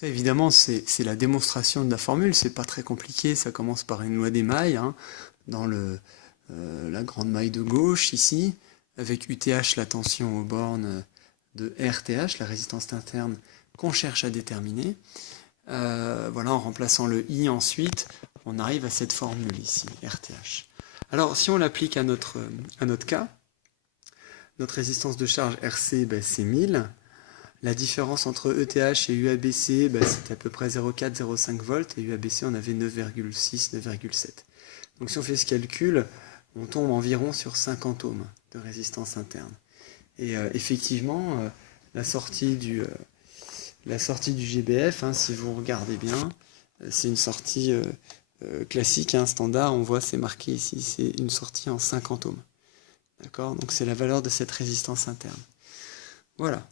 Ça, évidemment, c'est la démonstration de la formule, c'est pas très compliqué, ça commence par une loi des mailles, hein, dans la grande maille de gauche, ici, avec UTH, la tension aux bornes de RTH, la résistance interne qu'on cherche à déterminer. Voilà, en remplaçant le I ensuite, on arrive à cette formule ici, RTH. Alors, si on l'applique à notre cas, notre résistance de charge RC, ben, c'est 1000. La différence entre ETH et UABC, ben, c'était à peu près 0,4-0,5 volts, et UABC, on avait 9,6, 9,7. Donc si on fait ce calcul, on tombe environ sur 50 ohms de résistance interne. Et effectivement, la sortie du GBF, hein, si vous regardez bien, c'est une sortie classique, hein, standard, on voit c'est marqué ici, c'est une sortie en 50 ohms. D'accord? Donc c'est la valeur de cette résistance interne. Voilà.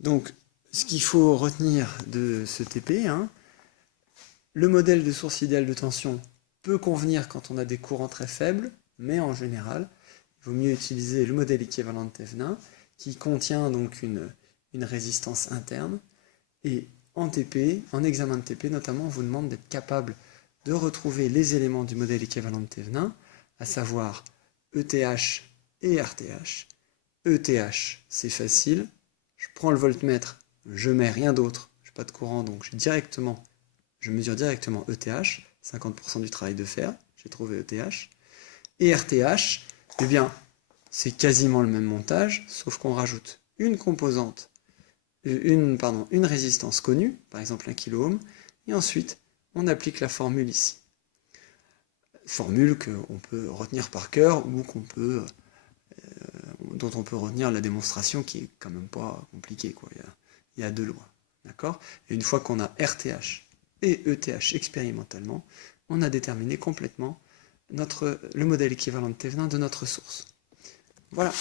Donc ce qu'il faut retenir de ce TP, hein, le modèle de source idéale de tension peut convenir quand on a des courants très faibles, mais en général, il vaut mieux utiliser le modèle équivalent de Thevenin, qui contient donc une résistance interne. Et en TP, en examen de TP notamment, on vous demande d'être capable de retrouver les éléments du modèle équivalent de Thevenin, à savoir ETH et RTH. ETH, c'est facile. Je prends le voltmètre, je mets rien d'autre, je n'ai pas de courant, donc je mesure directement ETH, 50% du travail de faire, j'ai trouvé ETH. Et RTH, eh bien, c'est quasiment le même montage, sauf qu'on rajoute une composante, une résistance connue, par exemple 1 kΩ, et ensuite, on applique la formule ici. Formule qu'on peut retenir par cœur ou dont on peut retenir la démonstration qui est quand même pas compliquée, quoi. Il y a deux lois. D'accord? Et une fois qu'on a RTH et ETH expérimentalement, on a déterminé complètement le modèle équivalent de Thevenin de notre source. Voilà.